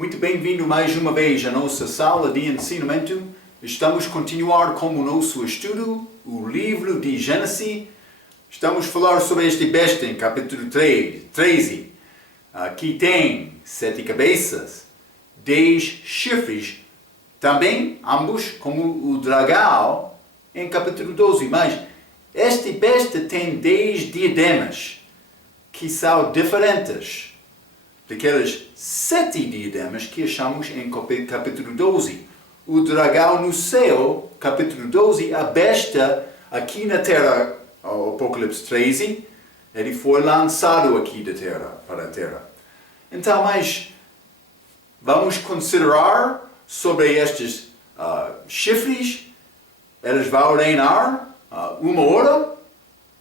Muito bem-vindo mais uma vez à nossa sala de ensinamento. Estamos a continuar com o nosso estudo, o livro de Gênesis. Estamos a falar sobre este besta em capítulo 13, que tem 7 cabeças, 10 chifres, também ambos como o dragão em capítulo 12. Mas este besta tem 10 diademas que são diferentes daquelas 7 diademas que achamos em capítulo 12. O dragão no céu, capítulo 12, a besta aqui na terra, o Apocalipse 13, ele foi lançado aqui da terra, para a terra. Então, mas vamos considerar sobre estes chifres. Eles vão reinar uma hora,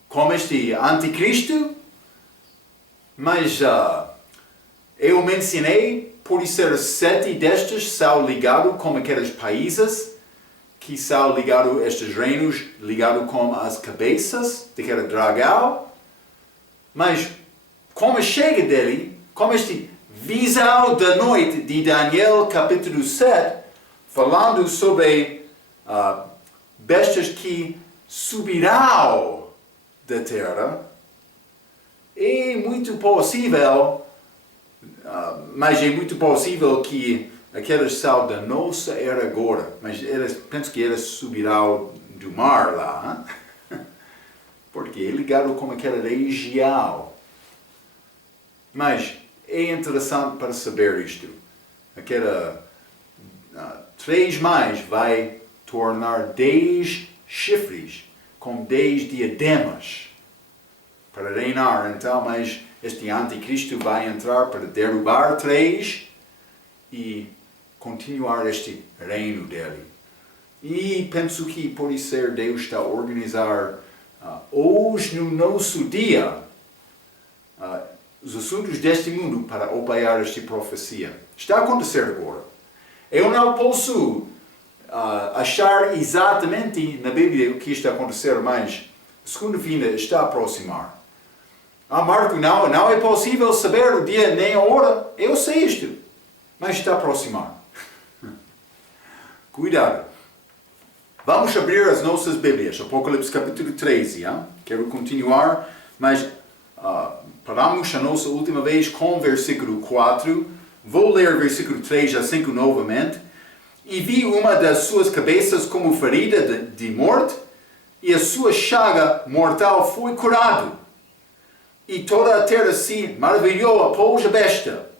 como este anticristo. Mas eu mencionei, por ser 7 destes são ligados com aqueles países que são ligados, estes reinos, ligados com as cabeças daquele dragão. Mas como chega dele, como este visão da noite de Daniel capítulo 7, falando sobre bestas que subirão da terra, é muito possível, mas é muito possível que aquelas são da nossa era agora, mas penso que elas subirão do mar lá, porque é ligado com aquela região. Mas é interessante para saber isto. Aquela 3 mais vai tornar 10 chifres com 10 diademas para reinar. Então, mas este anticristo vai entrar para derrubar 3 e continuar este reino dele. E penso que pode ser Deus está a organizar hoje no nosso dia os assuntos deste mundo para apoiar esta profecia. Está a acontecer agora. Eu não posso achar exatamente na Bíblia o que está a acontecer, mas a segunda vinda está a aproximar. Marco, não é possível saber o dia nem a hora. Eu sei isto, mas está a aproximar. Cuidado. Vamos abrir as nossas Bíblias. Apocalipse capítulo 13. Quero continuar, mas paramos a nossa última vez com versículo 4. Vou ler versículo 3 a 5 novamente. E vi uma das suas cabeças como ferida de morte, e a sua chaga mortal foi curada. E toda a terra se maravilhou após a besta.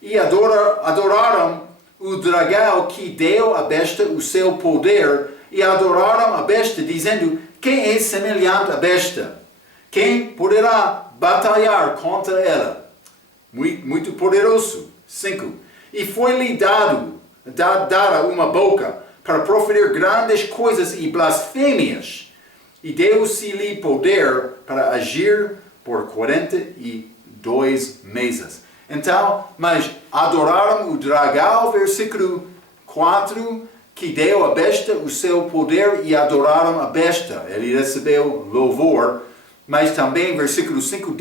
E adoraram o dragão que deu à besta o seu poder. E adoraram a besta, dizendo: quem é semelhante à besta? Quem poderá batalhar contra ela? Muito poderoso. 5. E foi-lhe dada uma boca para proferir grandes coisas e blasfêmias. E deu-se-lhe poder para agir por 42 meses. Então, mas adoraram o dragão, versículo 4, que deu à besta o seu poder, e adoraram a besta. Ele recebeu louvor, mas também, versículo 5,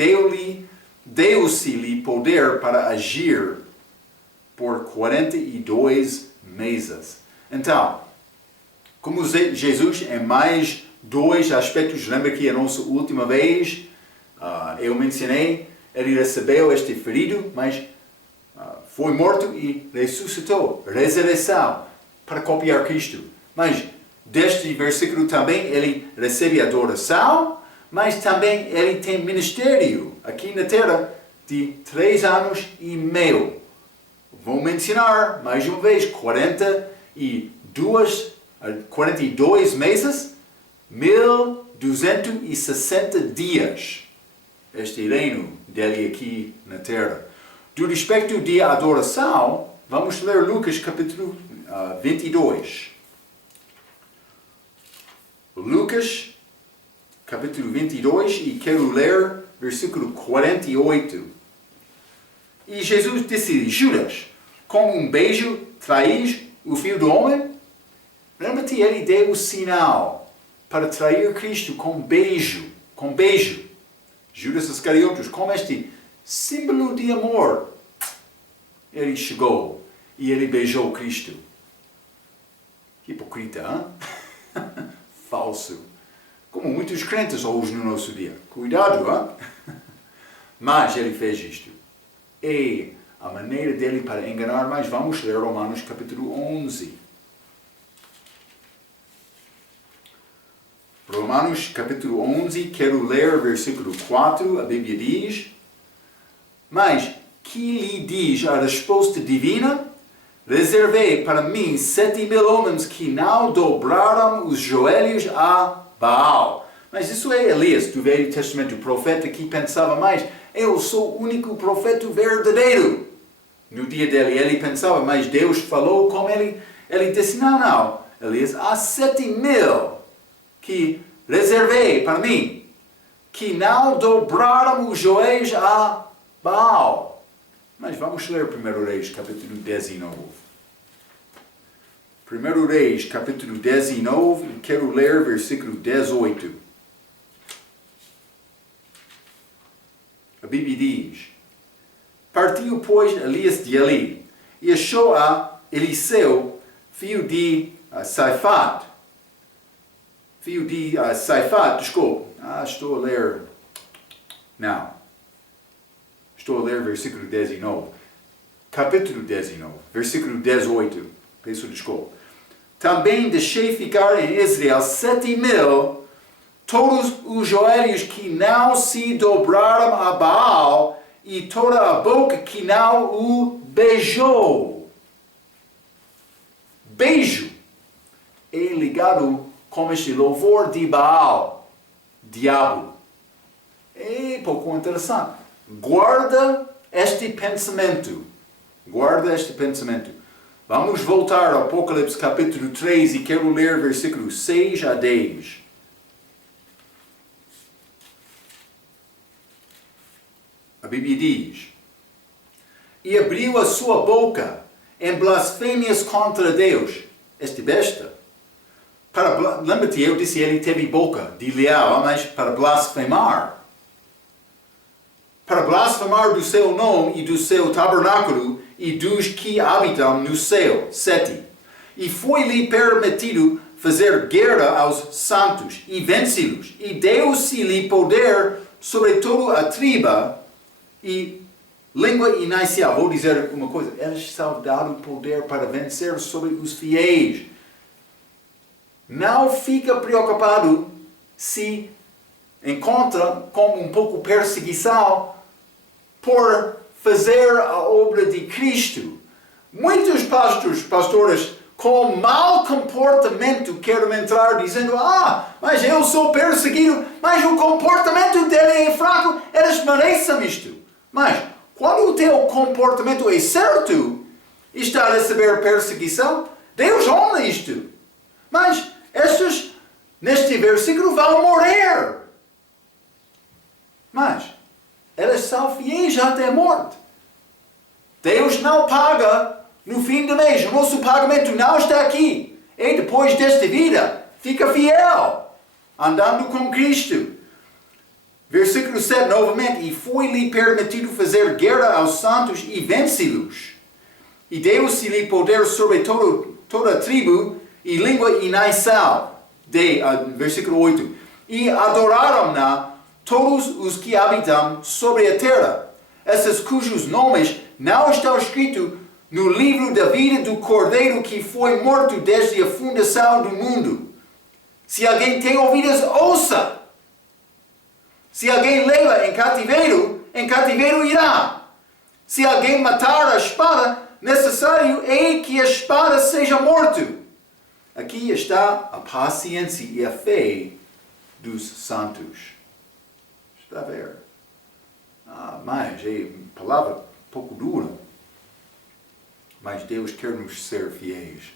deu-se-lhe poder para agir por 42 meses. Então, como Jesus em mais 2 aspectos, lembra que a nossa última vez eu mencionei, ele recebeu este ferido, mas foi morto e ressuscitou, ressurreição, para copiar Cristo. Mas deste versículo também ele recebe adoração, mas também ele tem ministério aqui na terra de 3 anos e meio. Vou mencionar mais uma vez 42 meses, 1260 dias. Este reino dele aqui na terra. Do respecto de adoração, vamos ler Lucas capítulo 22. Lucas capítulo 22, e quero ler versículo 48. E Jesus disse-lhe: Judas, com um beijo traís o Filho do Homem? Lembra-te, ele deu o sinal para trair Cristo com beijo. Judas Iscariotes, como este símbolo de amor, ele chegou e ele beijou Cristo. Hipocrita, hein? Falso. Como muitos crentes hoje no nosso dia. Cuidado, hein? Mas ele fez isto. E a maneira dele para enganar, mas vamos ler Romanos capítulo 11. Romanos capítulo 11, quero ler versículo 4, a Bíblia diz: mas que lhe diz a resposta divina? Reservei para mim 7.000 homens que não dobraram os joelhos a Baal. Mas isso é Elias, do Velho Testamento, o profeta que pensava mais, eu sou o único profeta verdadeiro. No dia dele, ele pensava, mas Deus falou com ele. Ele disse, não, Elias, há 7.000 que reservei para mim, que não dobraram os joelhos a Baal. Mas vamos ler 1 Reis, capítulo 19. 1 Reis, capítulo 19, quero ler versículo 18. A Bíblia diz: partiu, pois, Elias de ali, e achou a Eliseu, filho de Saifate. Desculpe. Estou a ler. Não. Estou a ler versículo 19. Capítulo 19, versículo 18. Peço desculpa. Também deixei ficar em Israel 7.000, todos os joelhos que não se dobraram a Baal, e toda a boca que não o beijou. Beijo é ligado com este louvor de Baal, diabo. É pouco interessante. Guarda este pensamento. Vamos voltar ao Apocalipse capítulo 3 e quero ler versículos 6 a 10. A Bíblia diz: e abriu a sua boca em blasfêmias contra Deus. Este besta. Lembra-te, eu disse ele teve boca de leal, mas para blasfemar. Para blasfemar do seu nome e do seu tabernáculo e dos que habitam no céu. 7. E foi-lhe permitido fazer guerra aos santos e vencê-los. E deu-se-lhe poder sobre toda a tribo e língua e nação. Vou dizer uma coisa. Ele está dado poder para vencer sobre os fiéis. Não fica preocupado se encontra com um pouco perseguição por fazer a obra de Cristo. Muitos pastores com mau comportamento querem entrar dizendo, mas eu sou perseguido, mas o comportamento dele é fraco, eles merecem isto. Mas quando o teu comportamento é certo, está a receber perseguição, Deus honra isto. Mas estes, neste versículo, vão morrer. Mas eles são fiéis até a morte. Deus não paga no fim do mês. O nosso pagamento não está aqui. E depois desta vida, fica fiel, andando com Cristo. Versículo 7, novamente. E foi-lhe permitido fazer guerra aos santos e vencê-los. E deu-se-lhe poder sobre toda a tribo e língua e nação. Versículo 8. E adoraram-na todos os que habitam sobre a terra, esses cujos nomes não estão escritos no livro da vida do Cordeiro que foi morto desde a fundação do mundo. Se alguém tem ouvidos, ouça. Se alguém leva em cativeiro irá. Se alguém matar a espada, necessário é que a espada seja morta. Aqui está a paciência e a fé dos santos. Está a ver? Mas é palavra um pouco dura. Mas Deus quer nos ser fiéis.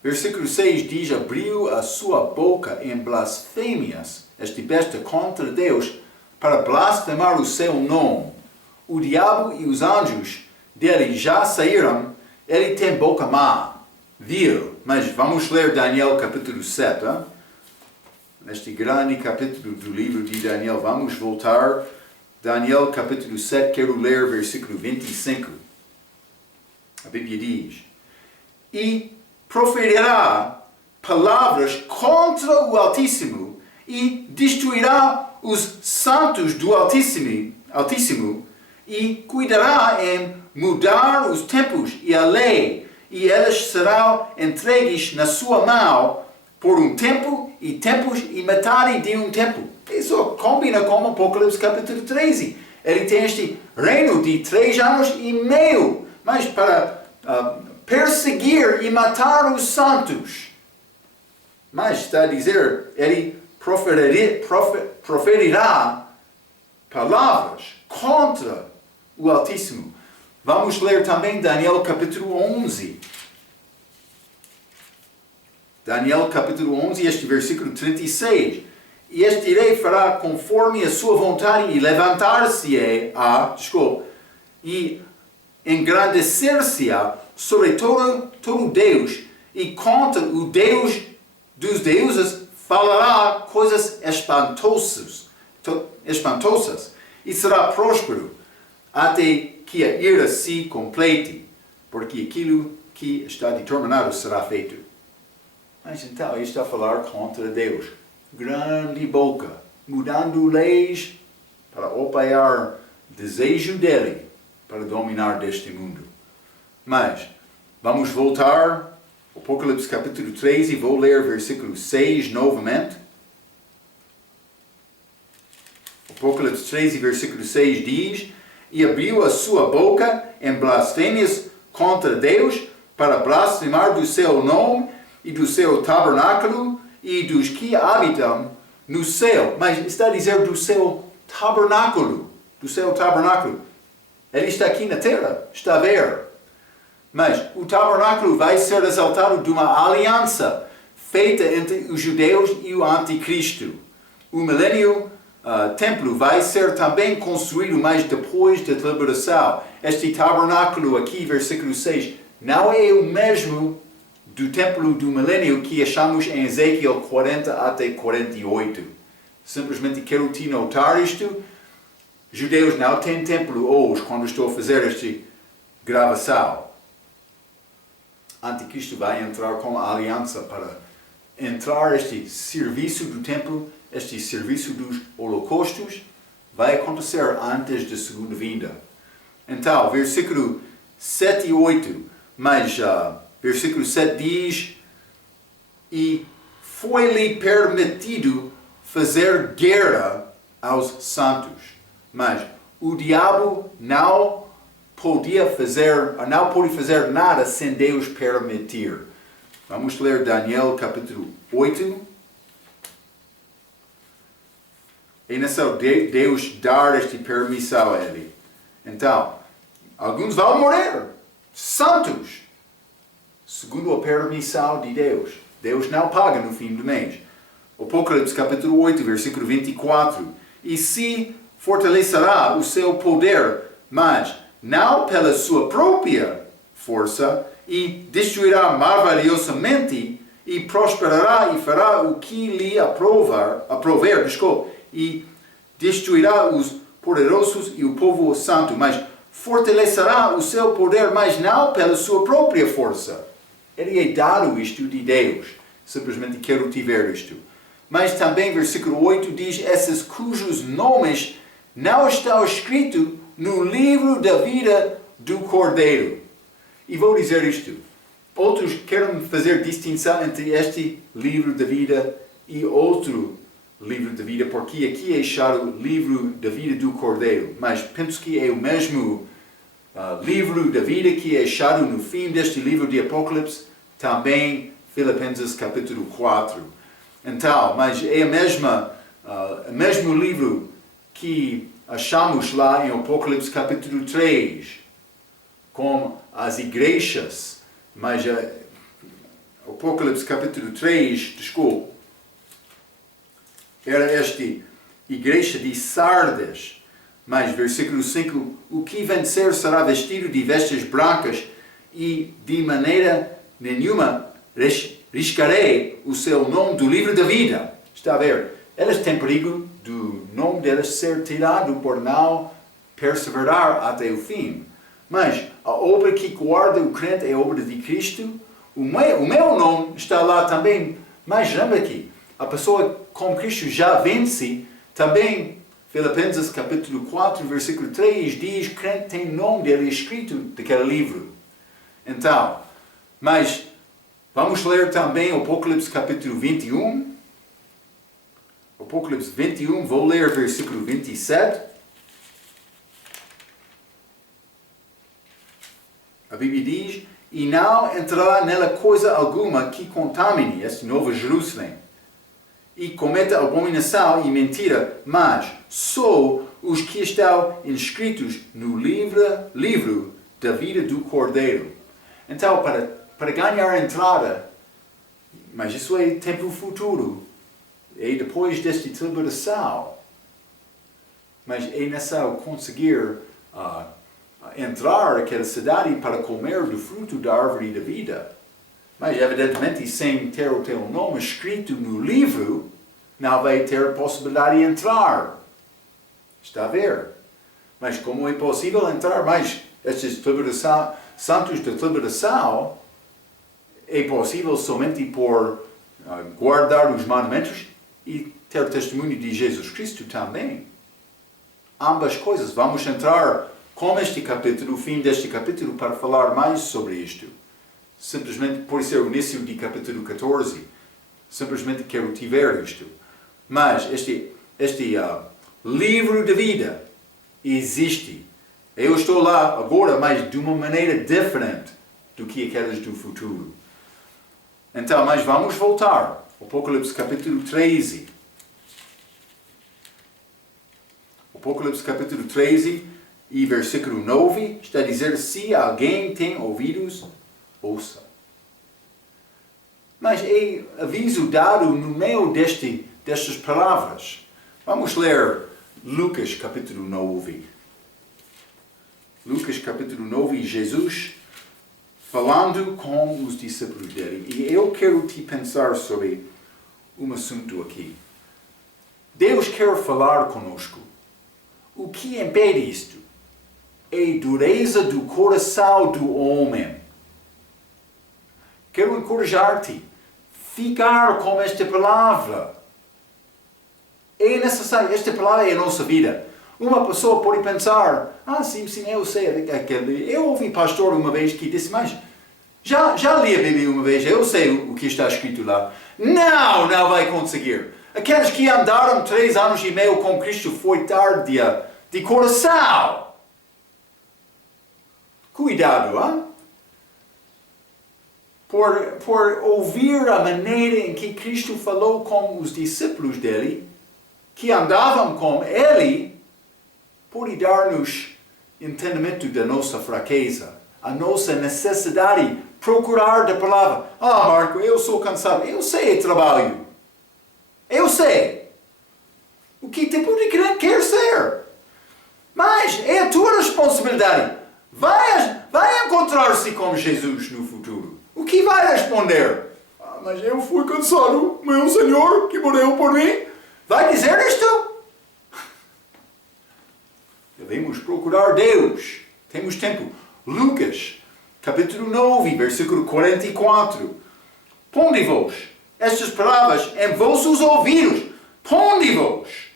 Versículo 6 diz, abriu a sua boca em blasfêmias, este besta contra Deus, para blasfemar o seu nome. O diabo e os anjos dele já saíram, ele tem boca má, vil. Mas vamos ler Daniel capítulo 7, hein? Neste grande capítulo do livro de Daniel, vamos voltar. Daniel capítulo 7, quero ler versículo 25. A Bíblia diz. E proferirá palavras contra o Altíssimo e destruirá os santos do Altíssimo e cuidará em mudar os tempos e a lei, e elas serão entregues na sua mão por um tempo e tempos e metade de um tempo. Isso combina com Apocalipse capítulo 13. Ele tem este reino de 3 anos e meio, mas para perseguir e matar os santos. Mas está a dizer, ele proferirá palavras contra o Altíssimo. Vamos ler também Daniel capítulo 11. Daniel capítulo 11, este versículo 36. E este rei fará conforme a sua vontade e levantar-se-á, e engrandecer-se-á sobre todo Deus, e contra o Deus dos deuses falará coisas espantosas, e será próspero até que a ira se complete, porque aquilo que está determinado será feito. Mas então, ele está a falar contra Deus. Grande boca, mudando leis para apoiar o desejo dele para dominar deste mundo. Mas, vamos voltar ao Apocalipse capítulo 3 e vou ler versículo 6 novamente. Apocalipse 3 e versículo 6 diz: E abriu a sua boca em blasfêmias contra Deus para blasfemar do seu nome e do seu tabernáculo e dos que habitam no céu. Mas está a dizer do seu tabernáculo. Do seu tabernáculo. Ele está aqui na terra. Está a ver. Mas o tabernáculo vai ser exaltado de uma aliança feita entre os judeus e o anticristo. O milênio templo vai ser também construído mais depois da liberação. Este tabernáculo aqui, versículo 6, não é o mesmo do templo do milênio que achamos em Ezequiel 40 até 48. Simplesmente quero te notar isto. Judeus não têm templo hoje quando estou a fazer esta gravação. Anticristo vai entrar com a aliança para entrar este serviço do templo, este serviço dos holocaustos, vai acontecer antes da segunda vinda. Então, versículo 7 e 8, mas versículo 7 diz: E foi-lhe permitido fazer guerra aos santos, mas o diabo não pode fazer nada sem Deus permitir. Vamos ler Daniel capítulo 8. É necessário Deus dar esta permissão a ele. Então, alguns vão morrer, santos, segundo a permissão de Deus. Deus não paga no fim do mês. Apocalipse capítulo 8, versículo 24. E se fortalecerá o seu poder, mas não pela sua própria força, e destruirá maravilhosamente, e prosperará e fará o que lhe aprover, e destruirá os poderosos e o povo santo, mas fortalecerá o seu poder, mas não pela sua própria força. Ele é dado isto de Deus. Simplesmente quero te ver isto. Mas também, versículo 8 diz: esses cujos nomes não estão escritos no livro da vida do Cordeiro. E vou dizer isto. Outros querem fazer distinção entre este livro da vida e outro livro da vida, porque aqui é chamado livro da vida do Cordeiro. Mas penso que é o mesmo livro da vida que é chamado no fim deste livro de Apocalipse, também Filipenses capítulo 4. Então, mas é o mesmo livro que achamos lá em Apocalipse capítulo 3, com as igrejas, mas Apocalipse capítulo 3, era esta igreja de Sardes, mas versículo 5, o que vencer será vestido de vestes brancas e de maneira nenhuma riscarei o seu nome do livro da vida. Está a ver? Elas têm perigo do nome delas ser tirado por não perseverar até o fim. Mas a obra que guarda o crente é a obra de Cristo. O meu nome está lá também. Mas lembra aqui, a pessoa com Cristo já vence. Também, Filipenses capítulo 4, versículo 3, diz que crente tem nome dele escrito daquele livro. Então, mas vamos ler também Apocalipse capítulo 21. Apocalipse 21, vou ler versículo 27. A Bíblia diz, e não entrará nela coisa alguma que contamine esta nova Jerusalém, e cometa abominação e mentira, mas só os que estão inscritos no livro da vida do Cordeiro. Então, para ganhar entrada, mas isso é tempo futuro, é depois desta tribulação, mas é necessário conseguir entrar naquela cidade para comer do fruto da árvore da vida. Mas, evidentemente, sem ter o teu nome escrito no livro, não vai ter possibilidade de entrar. Está a ver? Mas como é possível entrar? Mas estes santos da tribulação é possível somente por guardar os mandamentos e ter testemunho de Jesus Cristo também. Ambas coisas. Vamos entrar com este capítulo, o fim deste capítulo, para falar mais sobre isto. Simplesmente por ser o início de capítulo 14. Simplesmente quero te ver isto. Mas este livro de vida existe. Eu estou lá agora, mas de uma maneira diferente do que aquelas do futuro. Então, mas vamos voltar. Apocalipse capítulo 13. Apocalipse capítulo 13 e versículo 9 está a dizer, se alguém tem ouvidos, ouça. Mas é aviso dado no meio destas palavras. Vamos ler Lucas capítulo 9. Lucas capítulo 9, Jesus falando com os discípulos dele. E eu quero te pensar sobre um assunto aqui. Deus quer falar conosco. O que impede isto? É a dureza do coração do homem. Quero encorajar-te. Ficar com esta palavra. É necessário. Esta palavra é a nossa vida. Uma pessoa pode pensar, sim, eu sei. Eu ouvi pastor uma vez que disse, mas já li a Bíblia uma vez, eu sei o que está escrito lá. Não vai conseguir. Aqueles que andaram 3 anos e meio com Cristo foi tarde de coração. Cuidado, hein? Por ouvir a maneira em que Cristo falou com os discípulos dele, que andavam com ele, pode dar-nos entendimento da nossa fraqueza, a nossa necessidade de procurar da palavra. Marco, eu sou cansado. Eu sei trabalho. Eu sei. O que tipo de crente quer ser? Mas é a tua responsabilidade. Vai encontrar-se com Jesus no futuro. O que vai responder? Mas eu fui cansado. Meu Senhor que morreu por mim. Vai dizer isto? Devemos procurar Deus. Temos tempo. Lucas, capítulo 9, versículo 44. Ponde-vos estas palavras em vossos ouvidos. Ponde-vos.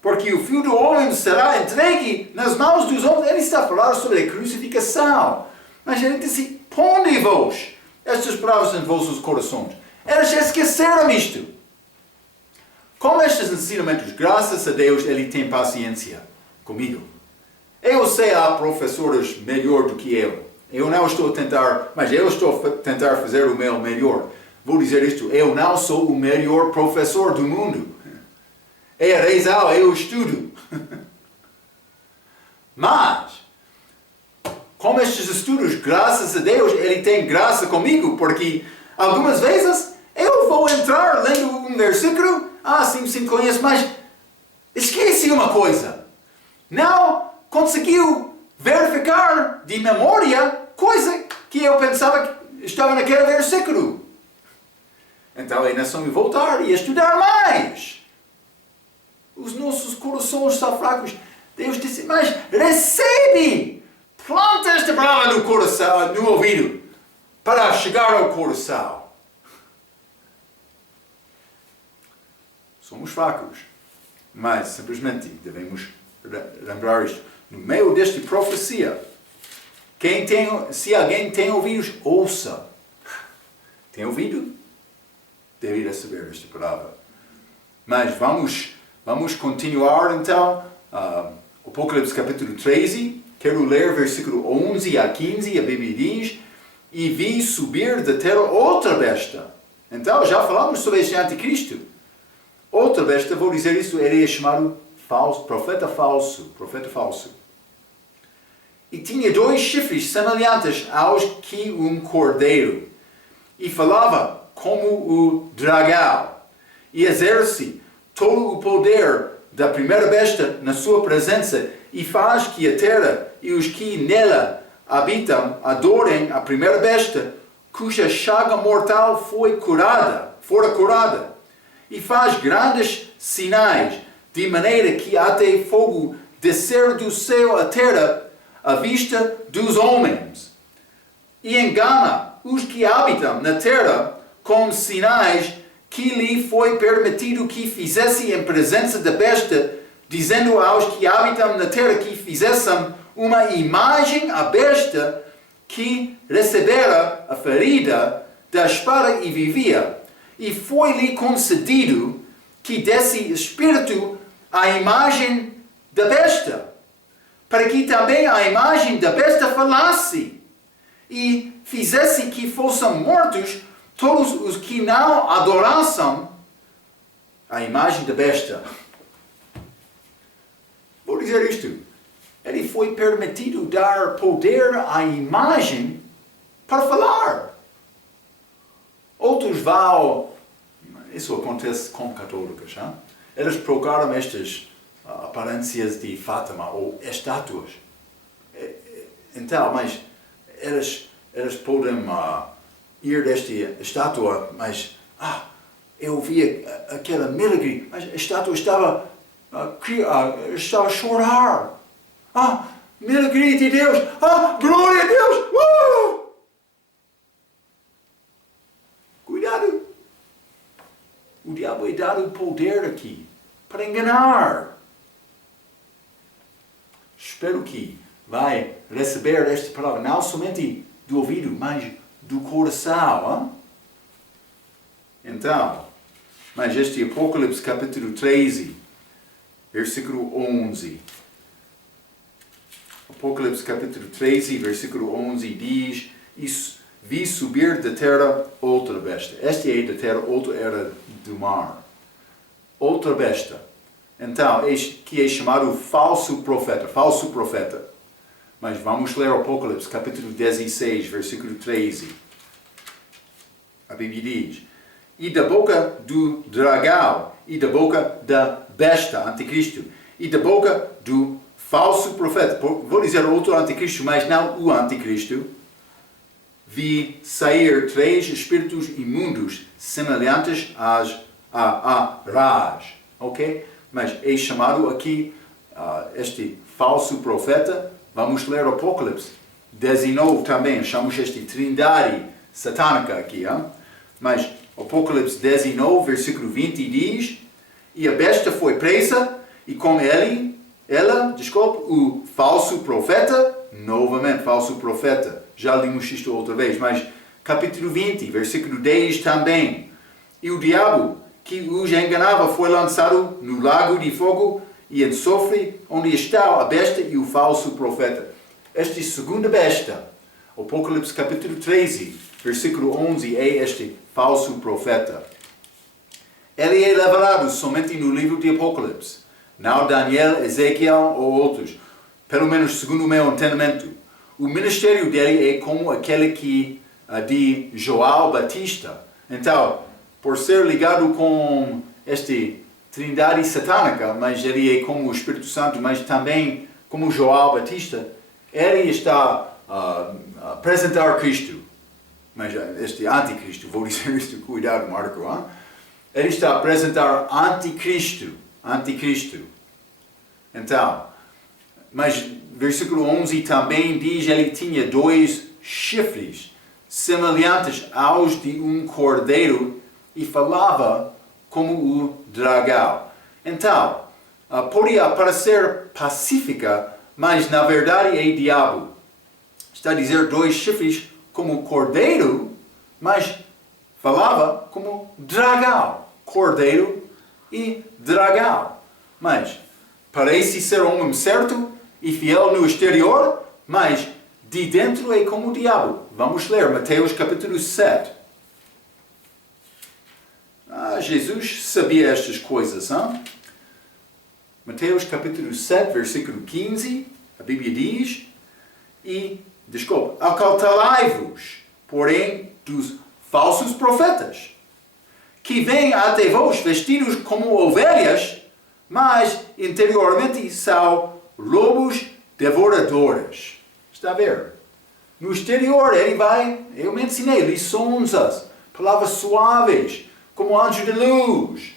Porque o Filho do Homem será entregue nas mãos dos homens. Ele está a falar sobre a crucificação. Mas ele disse, ponde-vos estas palavras em vossos corações. Eles esqueceram isto. Com estes ensinamentos, graças a Deus, ele tem paciência comigo. Eu sei, há professores melhor do que eu. Eu não estou a tentar, mas eu estou a tentar fazer o meu melhor. Vou dizer isto, eu não sou o melhor professor do mundo. É a razão, eu estudo. Mas, com estes estudos, graças a Deus, ele tem graça comigo, porque algumas vezes eu vou entrar lendo um versículo, sim, conheço, mas esqueci uma coisa. Não conseguiu verificar de memória coisa que eu pensava que estava naquele versículo. Então é necessário voltar e estudar mais. Os nossos corações são fracos. Deus disse, mas recebe planta esta palavra no coração, no ouvido, para chegar ao coração. Somos fracos, mas simplesmente devemos lembrar isto. No meio desta profecia, se alguém tem ouvidos, ouça. Tem ouvido? Deve receber esta palavra. Mas vamos continuar então. Apocalipse capítulo 13. Quero ler versículo 11 a 15. A Bíblia diz: E vi subir da terra outra besta. Então já falamos sobre este anticristo. Outra besta, vou dizer isso, ele é chamado profeta falso. E tinha 2 chifres semelhantes aos que um cordeiro. E falava como o dragão. E exerce todo o poder da primeira besta na sua presença. E faz que a terra e os que nela habitam adorem a primeira besta, cuja chaga mortal fora curada. E faz grandes sinais, de maneira que até fogo descer do céu à terra, à vista dos homens. E engana os que habitam na terra com sinais que lhe foi permitido que fizesse em presença da besta, dizendo aos que habitam na terra que fizessem uma imagem à besta que recebera a ferida da espada e vivia. E foi-lhe concedido que desse espírito à imagem da besta, para que também a imagem da besta falasse, e fizesse que fossem mortos todos os que não adorassem a imagem da besta. Vou dizer isto. Ele foi permitido dar poder à imagem para falar. Outros vão, isso acontece com católicos, hein? Eles procuram estas aparências de Fátima ou estátuas. Então, mas eles podem ir desta estátua, mas eu vi aquele milagre, mas a estátua estava a chorar. Milagre de Deus! Glória a Deus! Cuidado! O diabo é dado poder aqui para enganar. Espero que vai receber esta palavra, não somente do ouvido, mas do coração. Então, mas este Apocalipse capítulo 13, versículo 11. Apocalipse capítulo 13, versículo 11 diz: E vi subir da terra outra besta. Esta é da terra, outra era do mar. Outra besta. Então, que é chamado falso profeta. Mas vamos ler Apocalipse capítulo 16, versículo 13. A Bíblia diz: E da boca do dragão, e da boca da besta, anticristo, e da boca do falso profeta, vou dizer outro anticristo, mas não o anticristo, vi sair 3 espíritos imundos, semelhantes a rás. Ok? Mas é chamado aqui, este falso profeta. Vamos ler Apocalipse 19 também, chamamos este trindade satânica aqui. Mas Apocalipse 19, versículo 20 diz: E a besta foi presa, e com o falso profeta, novamente falso profeta, já limos isto outra vez, mas capítulo 20, versículo 10 também. E o diabo que os enganava foi lançado no lago de fogo e enxofre, onde está a besta e o falso profeta. Esta segunda besta, Apocalipse capítulo 13, versículo 11, é este falso profeta. Ele é revelado somente no livro de Apocalipse, não Daniel, Ezequiel ou outros, pelo menos segundo o meu entendimento. O ministério dele é como aquele de João Batista. Então, por ser ligado com este trindade satânica, mas ele é como o Espírito Santo, mas também como João Batista, ele está a apresentar Cristo. Mas este anticristo, vou dizer isto, cuidado, Marco. Ele está a apresentar anticristo. Então, mas versículo 11 também diz, ele tinha 2 chifres, semelhantes aos de um cordeiro, e falava como o dragão. Então, podia parecer pacífica, mas na verdade é diabo. Está a dizer 2 chifres como cordeiro, mas falava como dragão. Cordeiro e dragão. Mas parece ser um homem certo e fiel no exterior, mas de dentro é como o diabo. Vamos ler Mateus capítulo 7. Jesus sabia estas coisas, hein? Mateus capítulo 7, versículo 15, a Bíblia diz, acautelai-vos, porém, dos falsos profetas, que vêm até vós vestidos como ovelhas, mas interiormente são lobos devoradores. Está a ver? No exterior eu me ensinei lições, palavras suaves, como anjo de luz,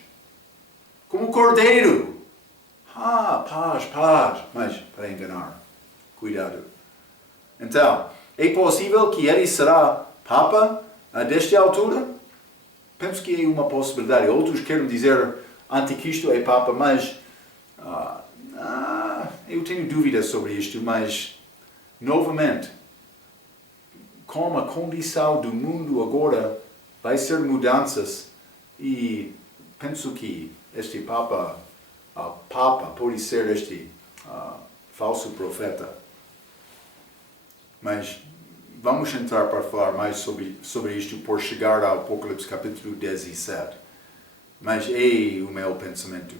como cordeiro. Paz, mas para enganar. Cuidado. Então, é possível que ele será Papa desta altura? Penso que é uma possibilidade. Outros querem dizer Anticristo é Papa, mas eu tenho dúvidas sobre isto, mas novamente, como a condição do mundo agora vai ser mudanças e penso que este Papa pode ser este falso profeta. Mas vamos entrar para falar mais sobre isto por chegar ao Apocalipse capítulo 17. Mas é o meu pensamento.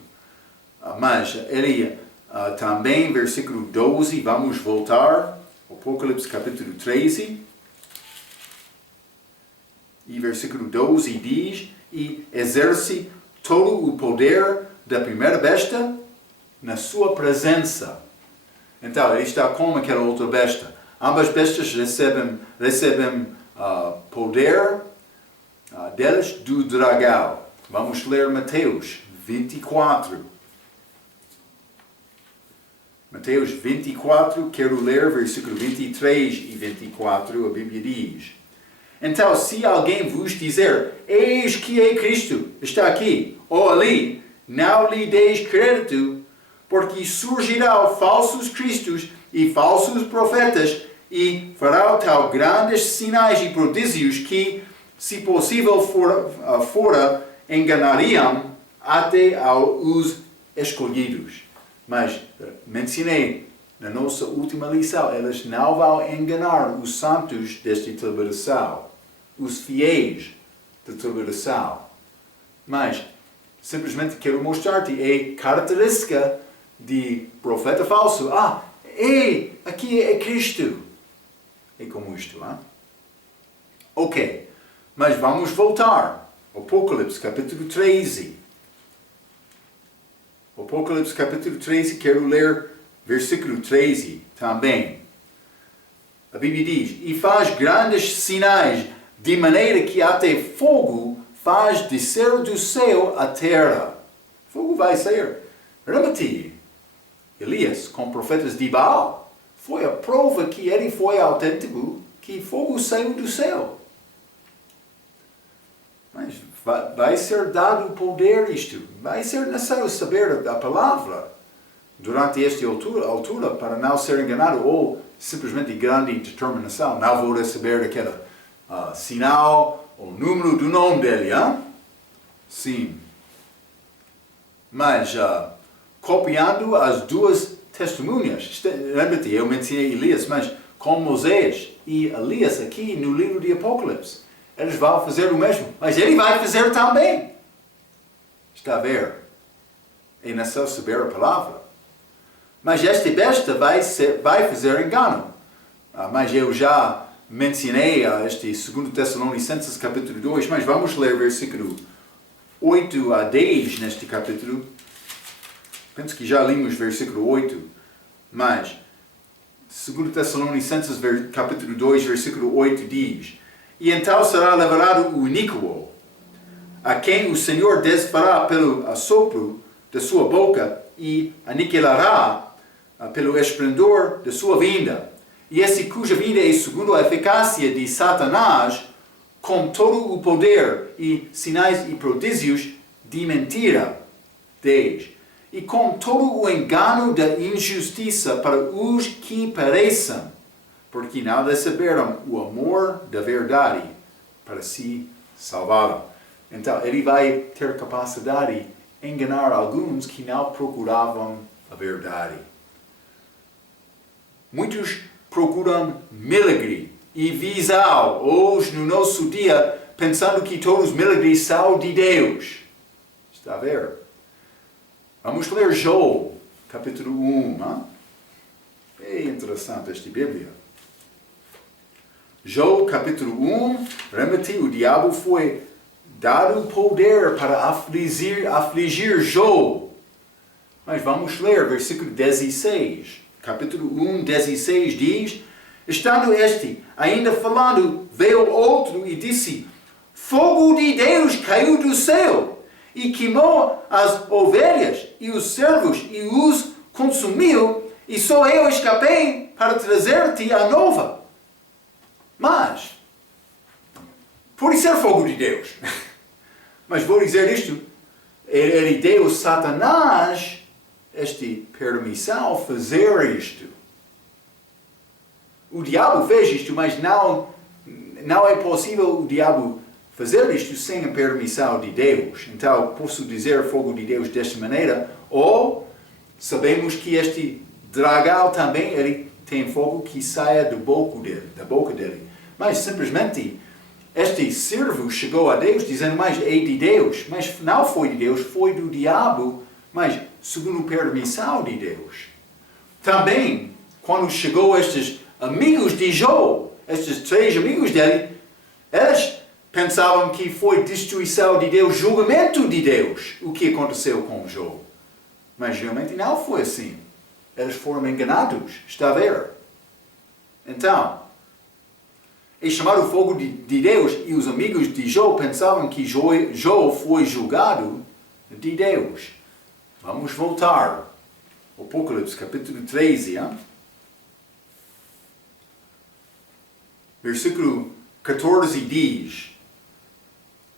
Mas ele também, versículo 12, vamos voltar, Apocalipse capítulo 13. E versículo 12 diz, e exerce todo o poder da primeira besta na sua presença. Então, ele está como aquela outra besta. Ambas bestas recebem poder deles do dragão. Vamos ler Mateus 24. Mateus 24, quero ler versículo 23 e 24, a Bíblia diz. Então, se alguém vos dizer, eis que é Cristo, está aqui, ou ali, não lhe deis crédito, porque surgirão falsos cristos e falsos profetas, e farão tal grandes sinais e prodígios que, se possível fora, enganariam até aos escolhidos. Mas mencionei na nossa última lição, eles não vão enganar os santos desta tribulação, os fiéis da tribulação. Mas simplesmente quero mostrar-te a característica de profeta falso. Aqui é Cristo. É como isto, hein? Ok, mas vamos voltar. Apocalipse capítulo 13. Apocalipse capítulo 13, quero ler versículo 13 também. A Bíblia diz, e faz grandes sinais, de maneira que até fogo faz descer do céu a terra. Fogo vai ser. Lembra-te, Elias, com profetas de Baal, foi a prova que ele foi autêntico, que fogo saiu do céu. Mas vai ser dado o poder isto. Vai ser necessário saber a palavra durante esta altura para não ser enganado ou simplesmente grande determinação. Não vou receber aquele sinal ou número do nome dele, hein? Sim. Mas copiando as duas testemunhas. Lembra-te, eu mencionei Elias, mas com Moisés e Elias aqui no livro de Apocalipse. Eles vão fazer o mesmo, mas ele vai fazer também. Está a ver? É necessário saber a palavra. Mas esta besta vai fazer engano. Mas eu já mencionei este 2 Tessalonicenses capítulo 2, mas vamos ler versículo 8 a 10 neste capítulo. Penso que já lemos versículo 8, mas 2 Tessalonicenses capítulo 2, versículo 8 diz, e então será levado o iníquo, a quem o Senhor desfará pelo assopro da sua boca e aniquilará pelo esplendor de sua vinda. E esse cuja vinda é segundo a eficácia de Satanás, com todo o poder e sinais e prodígios de mentira. 10. E com todo o engano da injustiça para os que pereçam, porque não receberam o amor da verdade para se salvaram. Então, ele vai ter capacidade de enganar alguns que não procuravam a verdade. Muitos procuram milagre e visão hoje no nosso dia, pensando que todos os milagres são de Deus. Está a ver? Vamos ler João, capítulo 1. É interessante esta Bíblia. João, capítulo 1, remete, o diabo foi dado poder para afligir João. Mas vamos ler versículo 16. Capítulo 1, 16 diz: estando este ainda falando, veio outro e disse: fogo de Deus caiu do céu e queimou as ovelhas e os servos e os consumiu, e só eu escapei para trazer-te a nova. Mas, por ser fogo de Deus, mas vou dizer isto, ele deu a Satanás esta permissão fazer isto. O diabo fez isto, mas não é possível o diabo fazer isto sem a permissão de Deus. Então, posso dizer fogo de Deus desta maneira, ou sabemos que este dragão também ele tem fogo que saia da boca dele. Mas simplesmente, este servo chegou a Deus dizendo, mas é de Deus. Mas não foi de Deus, foi do diabo, mas segundo a permissão de Deus. Também, quando chegou estes amigos de Jó, estes 3 amigos dele, eles pensavam que foi destruição de Deus, julgamento de Deus, o que aconteceu com Jó. Mas realmente não foi assim. Eles foram enganados, está a ver? Então, é chamado fogo de Deus, e os amigos de Jó pensavam que Jó foi julgado de Deus. Vamos voltar. Apocalipse, capítulo 13. Versículo 14 diz: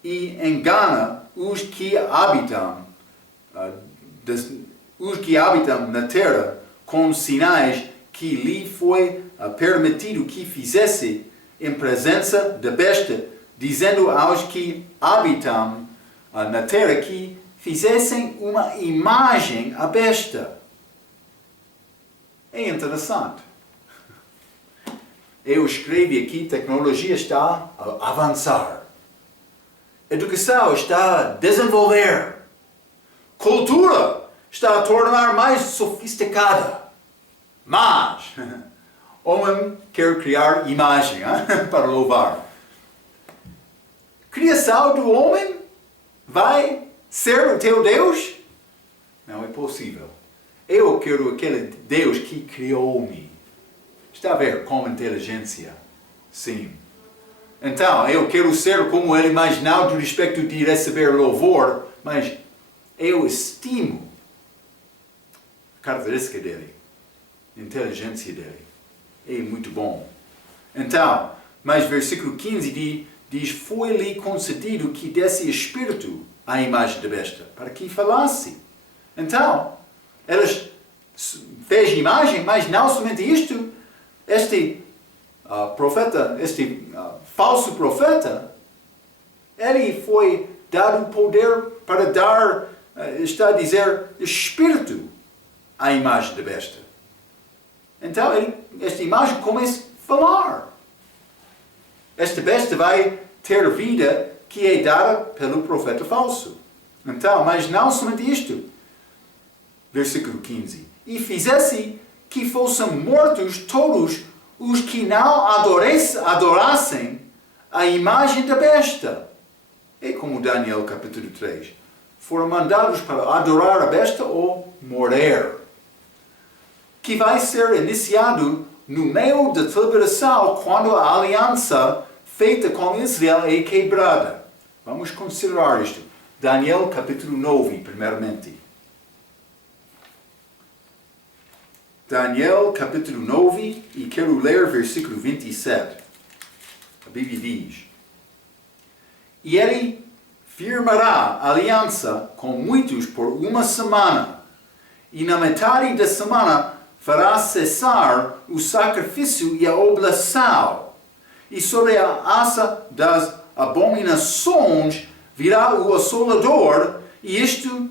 e engana os que habitam na terra com sinais que lhe foi permitido que fizesse em presença da besta, dizendo aos que habitam na terra que fizessem uma imagem à besta. É interessante. Eu escrevi aqui, tecnologia está a avançar. Educação está a desenvolver. Cultura está a tornar mais sofisticada. Mas, homem quer criar imagem para louvar. Criação do homem vai ser o teu Deus? Não é possível. Eu quero aquele Deus que criou-me. Está a ver com inteligência? Sim. Então, eu quero ser como ele, mas não do respeito de receber louvor, mas eu estimo a característica dele, a inteligência dele. É muito bom. Então, mas versículo 15 diz, foi-lhe concedido que desse espírito à imagem da besta, para que falasse. Então, eles fez imagem, mas não somente isto, este profeta, este falso profeta, ele foi dado poder para dar, está a dizer, espírito à imagem da besta. Então, esta imagem começa a falar. Esta besta vai ter vida que é dada pelo profeta falso. Então, mas não somente isto. Versículo 15. E fizesse que fossem mortos todos os que não adorassem a imagem da besta. É como Daniel capítulo 3. Foram mandados para adorar a besta ou morrer. Que vai ser iniciado no meio da tribulação, quando a aliança feita com Israel é quebrada. Vamos considerar isto. Daniel capítulo 9, primeiramente. Daniel capítulo 9 e quero ler versículo 27. A Bíblia diz: E ele firmará aliança com muitos por uma semana, e na metade da semana fará cessar o sacrifício e a oblação, e sobre a asa das abominações virá o assolador, e isso,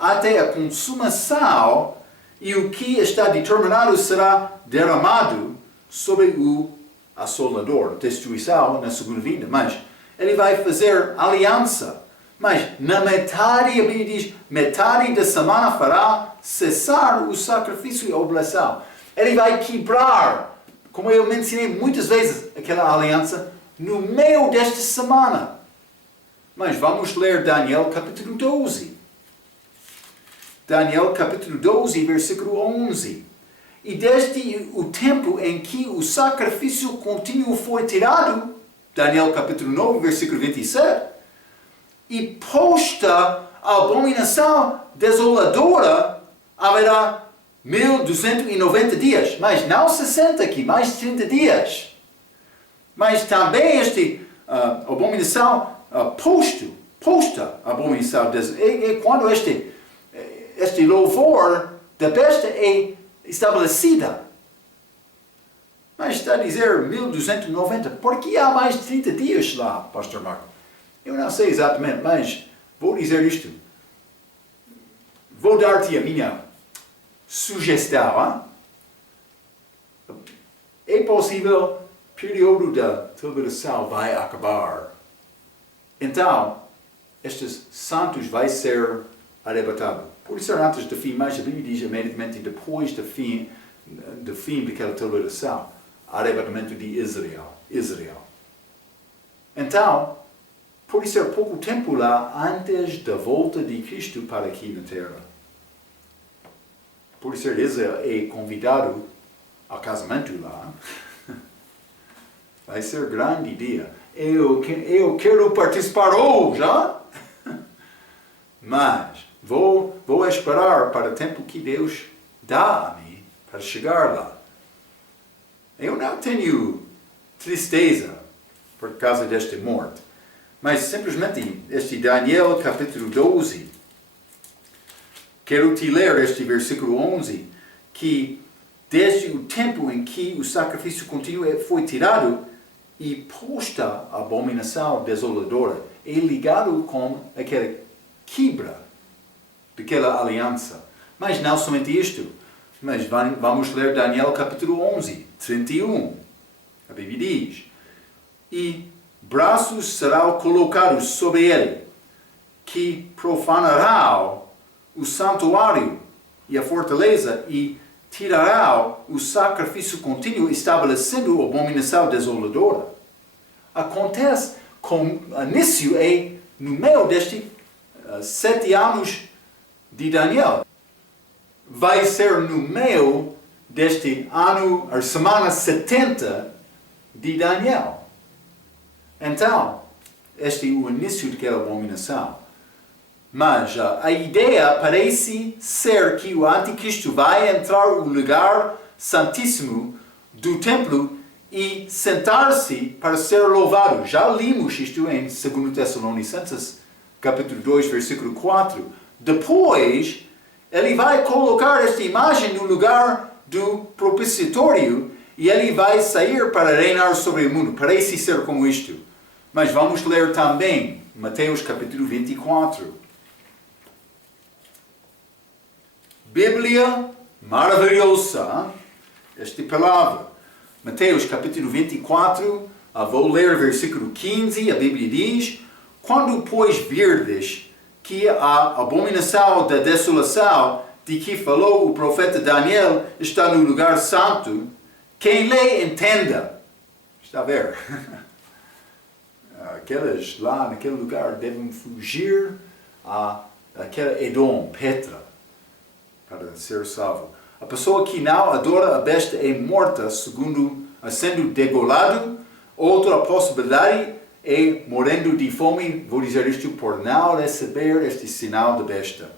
até a consumação, e o que está determinado será derramado sobre o assolador, destruição na segunda vinda. Mas ele vai fazer aliança. Mas na metade, a Bíblia diz, metade da semana fará cessar o sacrifício e a oblação. Ele vai quebrar, como eu mencionei muitas vezes, aquela aliança no meio desta semana. Mas vamos ler Daniel capítulo 12. Daniel capítulo 12, versículo 11. E desde o tempo em que o sacrifício contínuo foi tirado, Daniel capítulo 9, versículo 27, e posta a abominação desoladora, haverá 1290 dias. Mas não 60 aqui, mais 30 dias. Mas também esta abominação posta a abominação desoladora. E quando este louvor da besta é estabelecida. Mas está a dizer 1290, porque há mais de 30 dias lá, Pastor Marco? Eu não sei exatamente, mas vou dizer isto. Vou dar-te a minha sugestão. É possível que o período da tribulação vai acabar. Então, estes santos vai ser arrebatado. Por ser antes do fim, mas a Bíblia diz imediatamente depois do fim daquela tribulação, arrebatamento de Israel. Então, por ser pouco tempo lá, antes da volta de Cristo para aqui na Terra. Por ser Israel é convidado ao casamento lá, vai ser grande dia. Eu quero participar hoje, já? Mas vou esperar para o tempo que Deus dá a mim para chegar lá. Eu não tenho tristeza por causa desta morte, mas simplesmente este Daniel capítulo 12, quero te ler este versículo 11, que desde o tempo em que o sacrifício contínuo foi tirado e posta a abominação desoladora, é ligado com aquela quebra daquela aliança. Mas não somente isto, mas vamos ler Daniel capítulo 11, 31. A Bíblia diz: E braços serão colocados sobre ele, que profanará o santuário e a fortaleza, e tirará o sacrifício contínuo, estabelecendo a abominação desoladora. Acontece com o início no meio destes 7 anos de Daniel. Vai ser no meio deste ano, a semana 70 de Daniel. Então, este é o início daquela abominação. Mas a ideia parece ser que o anticristo vai entrar no lugar santíssimo do templo e sentar-se para ser louvado. Já limos isto em 2 Tessalonicenses, capítulo 2, versículo 4. Depois, ele vai colocar esta imagem no lugar do propiciatório e ele vai sair para reinar sobre o mundo. Parece ser como isto. Mas vamos ler também Mateus capítulo 24. Bíblia maravilhosa, esta palavra. Mateus capítulo 24, vou ler versículo 15, a Bíblia diz: Quando, pois, virdes que a abominação da desolação de que falou o profeta Daniel está no lugar santo, quem lê entenda. Está a ver? Aqueles lá naquele lugar devem fugir àquela Edom, Petra, para ser salvo. A pessoa que não adora a besta é morta, sendo degolado. Outra possibilidade é morrendo de fome, vou dizer isto, por não receber este sinal da besta.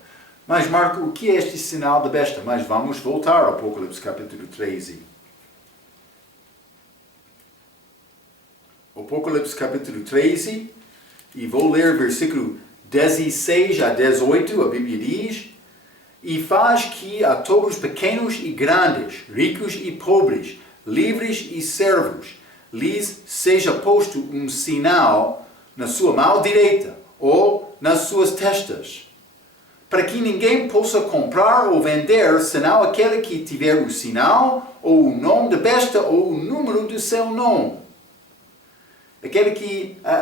Mas Marco, o que é este sinal da besta? Mas vamos voltar ao Apocalipse capítulo 13. Apocalipse capítulo 13, e vou ler versículo 16 a 18, a Bíblia diz: E faz que a todos pequenos e grandes, ricos e pobres, livres e servos, lhes seja posto um sinal na sua mão direita ou nas suas testas, para que ninguém possa comprar ou vender, senão aquele que tiver o sinal, ou o nome da besta, ou o número do seu nome.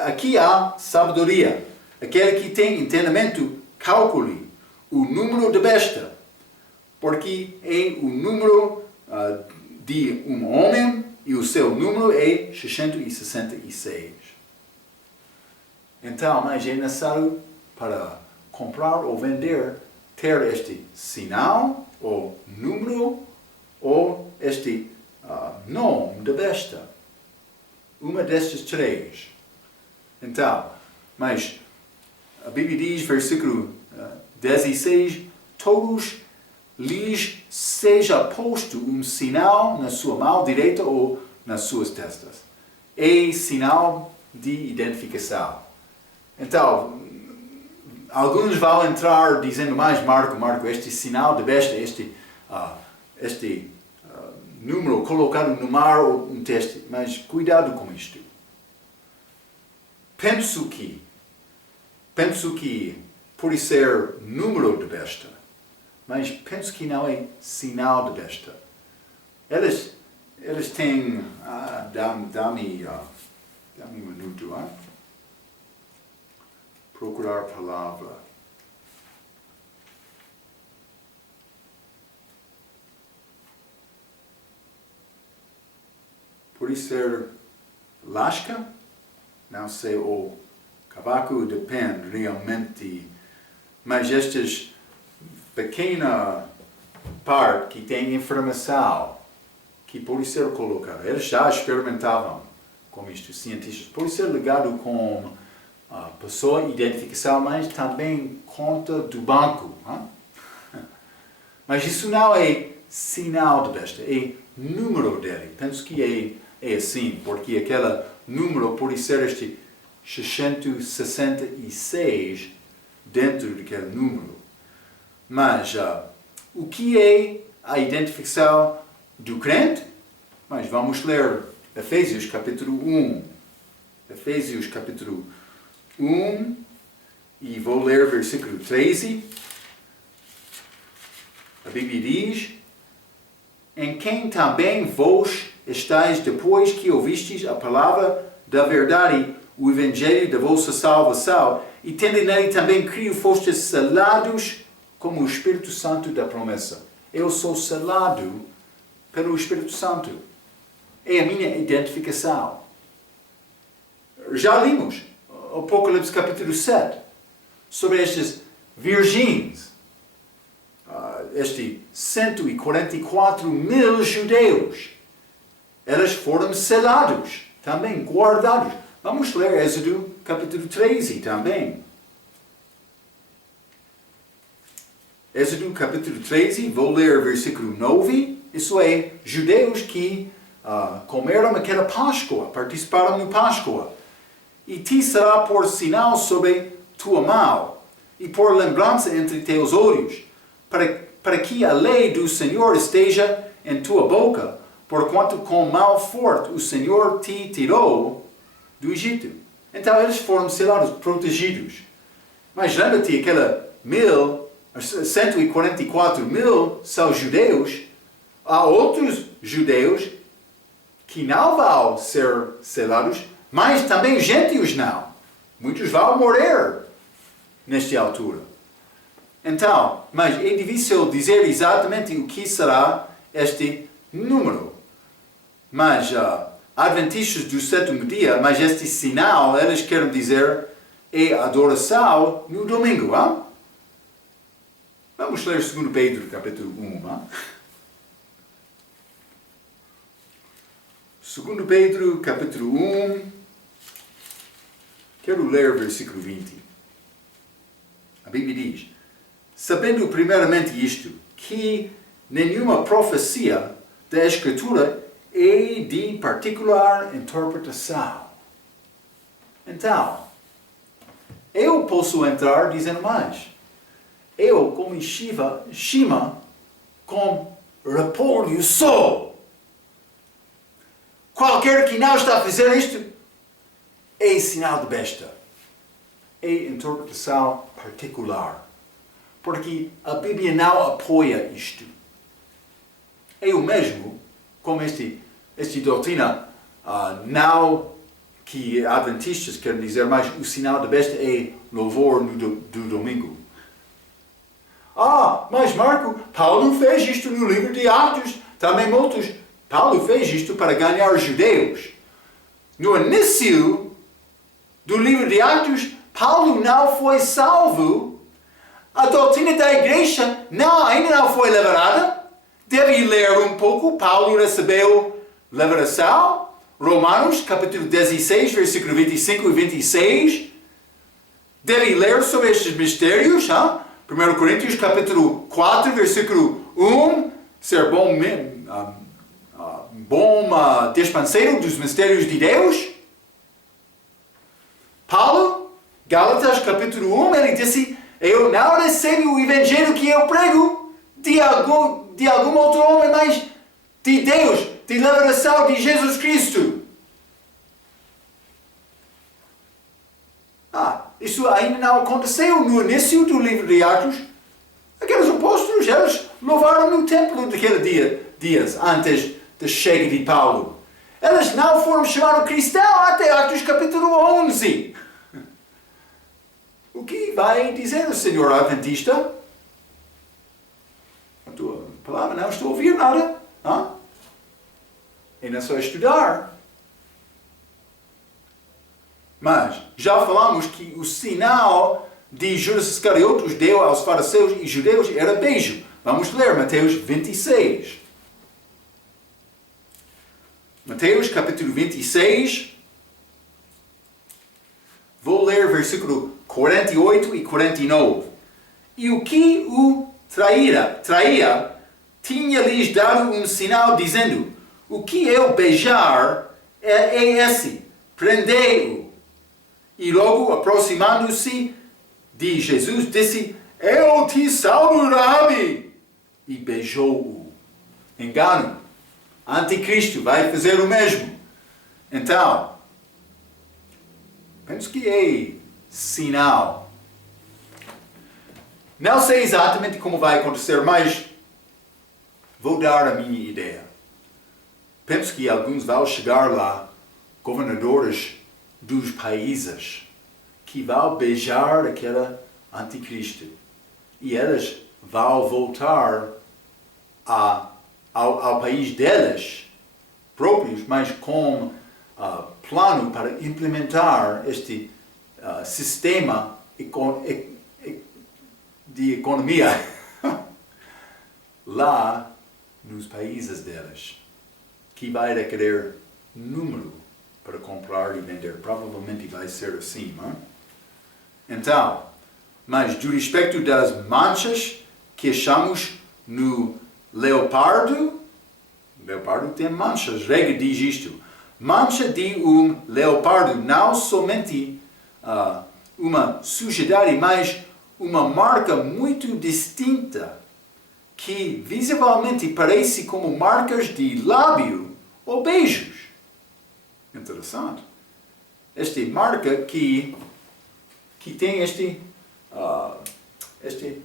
Aqui há sabedoria. Aquele que tem entendimento, calcule o número da besta, porque é o número de um homem, e o seu número é 666. Então, mas é necessário para comprar ou vender, ter este sinal, ou número, ou este nome da besta. Uma destas três. Então, mas a Bíblia diz, versículo 16, todos lhes seja posto um sinal na sua mão direita ou nas suas testas. É sinal de identificação. Então, alguns vão entrar dizendo, mas Marco, este sinal de besta, este número colocado no mar ou no teste, mas cuidado com isto. Penso que pode ser número de besta, mas penso que não é sinal de besta. Eles têm, dá-me um minuto, procurar a palavra. Pode ser lasca, não sei, ou cavaco, depende realmente, mas estas pequena parte que tem informação que pode ser colocada, eles já experimentavam com isto, cientistas, pode ser ligado com a pessoa, identificação, mas também conta do banco. Mas isso não é sinal de besta, é número dele. Penso que é assim, porque aquele número pode ser este 666 dentro daquele número. Mas o que é a identificação do crente? Mas vamos ler Efésios capítulo 1. Efésios capítulo 1, e vou ler versículo 13. A Bíblia diz: em quem também vós estáis depois que ouvistes a palavra da verdade, o evangelho da vossa salvação, e tendo nele também crido, fostes selados como o Espírito Santo da promessa. Eu sou selado pelo Espírito Santo. É a minha identificação. Já limos Apocalipse capítulo 7 sobre estes virgens. Estes 144 mil judeus. Eles foram selados, também guardados. Vamos ler Êxodo capítulo 13 também. Êxodo capítulo 13, vou ler versículo 9. Isso é, judeus que comeram aquela Páscoa, participaram no Páscoa. E te será por sinal sobre tua mão, e por lembrança entre teus olhos, para que a lei do Senhor esteja em tua boca, porquanto com mão forte o Senhor te tirou do Egito. Então eles foram selados, protegidos. Mas lembra-te, aquela 144 mil são judeus. Há outros judeus que não vão ser selados, mas também gentios não. Muitos vão morrer nesta altura. Então, mas é difícil dizer exatamente o que será este número. Mas adventistas do sétimo dia, mas este sinal, eles querem dizer, é adoração no domingo. Vamos ler 2 Pedro, capítulo 1. 2 Pedro, capítulo 1. Quero ler o versículo 20. A Bíblia diz: sabendo primeiramente isto, que nenhuma profecia da Escritura é de particular interpretação. Então, eu posso entrar dizendo mais. Eu, como Shima, com repolho sou. Qualquer que não está a fazer isto é sinal de besta. É interpretação particular. Porque a Bíblia não apoia isto. Eu mesmo, como esta doutrina, não que adventistas querem dizer, mas o sinal de besta é louvor do domingo. Mas Marco, Paulo fez isto no livro de Atos, também muitos. Paulo fez isto para ganhar os judeus. No início do livro de Atos, Paulo não foi salvo. A doutrina da igreja ainda não foi liberada. Deve ler um pouco. Paulo recebeu liberação. Romanos, capítulo 16, versículo 25 e 26. Deve ler sobre estes mistérios. 1 Coríntios, capítulo 4, versículo 1. Ser bom despenseiro dos mistérios de Deus. Paulo, Gálatas, capítulo 1, ele disse: eu não recebo o evangelho que eu prego de algum outro homem, mas de Deus, de liberação de Jesus Cristo. Isso ainda não aconteceu no início do livro de Atos. Aqueles apóstolos, eles louvaram no templo daquele dias antes da chega de Paulo. Eles não foram chamados cristãos até Atos capítulo 11. O que vai dizer o Senhor Adventista? A tua palavra, não estou a ouvir nada. Ainda só estudar. Mas já falamos que o sinal de Judas Iscariotes deu aos fariseus e judeus era beijo. Vamos ler Mateus 26. Mateus capítulo 26. Vou ler versículo 48 e 49. E o que o traía tinha-lhes dado um sinal, dizendo: o que eu beijar é esse, prendei-o. E logo, aproximando-se de Jesus, disse: eu te salvo, Rabi. E beijou-o. Engano. Anticristo vai fazer o mesmo. Então, penso que é sinal. Não sei exatamente como vai acontecer, mas vou dar a minha ideia. Penso que alguns vão chegar lá, governadores dos países, que vão beijar aquele anticristo. E eles vão voltar ao país deles próprios, mas com plano para implementar este sistema de economia lá nos países deles, que vai requerer número para comprar e vender. Provavelmente vai ser assim, não é? Então, mas do respeito das manchas que achamos no leopardo tem manchas, regra diz isto. Mancha de um leopardo não somente uma sujidade, mas uma marca muito distinta, que visivelmente parece como marcas de lábio ou beijos. Interessante. Esta marca que tem este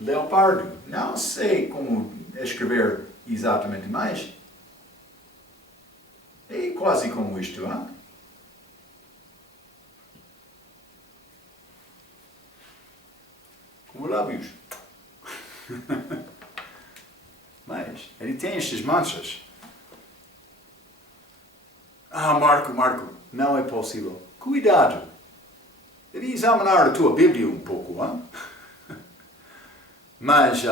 leopardo. Não sei como escrever exatamente, mas é quase como isto, hein? Como lábios. Mas ele tem estas manchas. Marco, não é possível. Cuidado. Deve examinar a tua Bíblia um pouco, hein? Mas,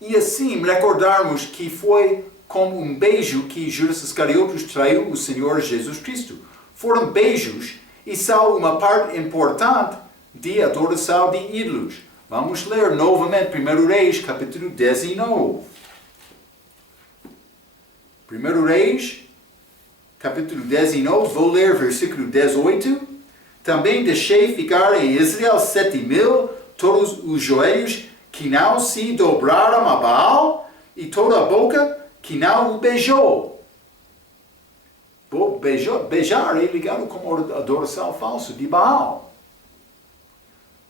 e assim recordarmos que foi como um beijo que Judas Iscariotes traiu o Senhor Jesus Cristo. Foram beijos e são uma parte importante de adoração de ídolos. Vamos ler novamente 1 Reis, capítulo 19. 1 Reis, capítulo 19, vou ler versículo 18. Também deixei ficar em Israel 7.000, todos os joelhos que não se dobraram a Baal, e toda a boca que não o beijou. Beijar é ligado com a adoração falsa de Baal.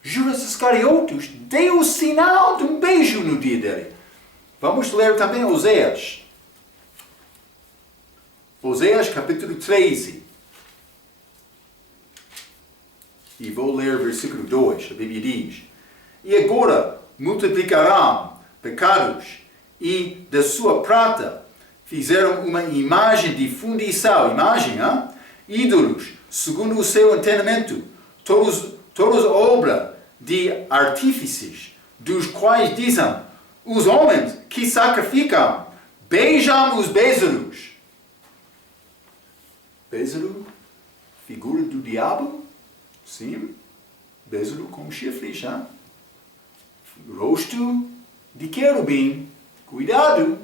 Judas Iscariotes deu o sinal de um beijo no dia dele. Vamos ler também Oséias. Oséias capítulo 13. E vou ler versículo 2. A Bíblia diz: E agora multiplicarão pecados, e da sua prata fizeram uma imagem de fundição. Imagem, hein? Ídolos, segundo o seu entendimento. Todos obra de artífices, dos quais dizem: os homens que sacrificam beijam os bésaros. Bésaro, figura do diabo? Sim. Bésaro com chifres, hein? Rosto de querubim. Cuidado!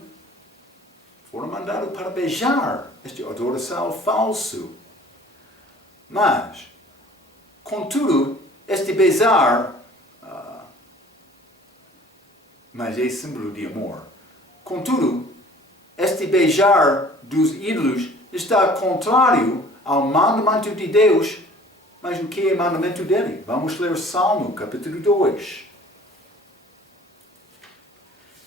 Foram mandados para beijar esta adoração falso. Mas, contudo, este beijar, mas é símbolo de amor. Contudo, este beijar dos ídolos está contrário ao mandamento de Deus. Mas o que é o mandamento dele? Vamos ler Salmo, capítulo 2.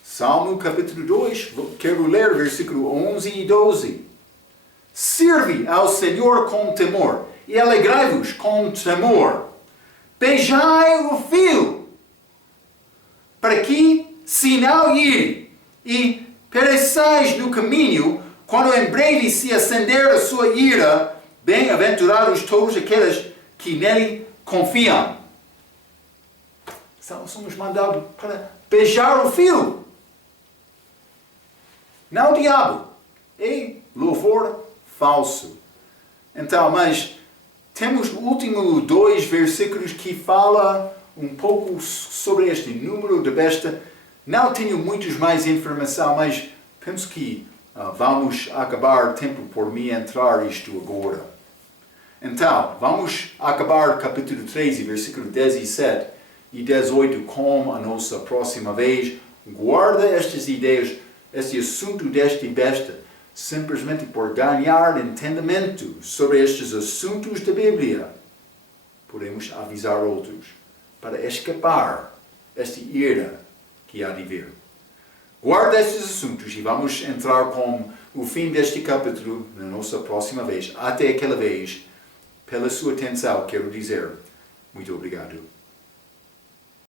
Salmo, capítulo 2, quero ler versículo 11 e 12. Serve ao Senhor com temor, e alegrai-vos com tremor. Beijai o filho, para que se não ire, e pereçais no caminho, quando em breve se acender a sua ira. Bem-aventurados todos aqueles que nele confiam. Somos mandados para beijar o filho, não o diabo. É louvor falso. Então, mas temos os últimos 2 versículos que falam um pouco sobre este número da besta. Não tenho muitas mais informação, mas penso que vamos acabar tempo por mim entrar isto agora. Então, vamos acabar capítulo 13, versículo 17 e 18 com a nossa próxima vez. Guarda estas ideias, este assunto desta besta, simplesmente por ganhar entendimento sobre estes assuntos da Bíblia. Podemos avisar outros para escapar esta ira que há de vir. Guarda estes assuntos e vamos entrar com o fim deste capítulo na nossa próxima vez. Até aquela vez, pela sua atenção, quero dizer muito obrigado.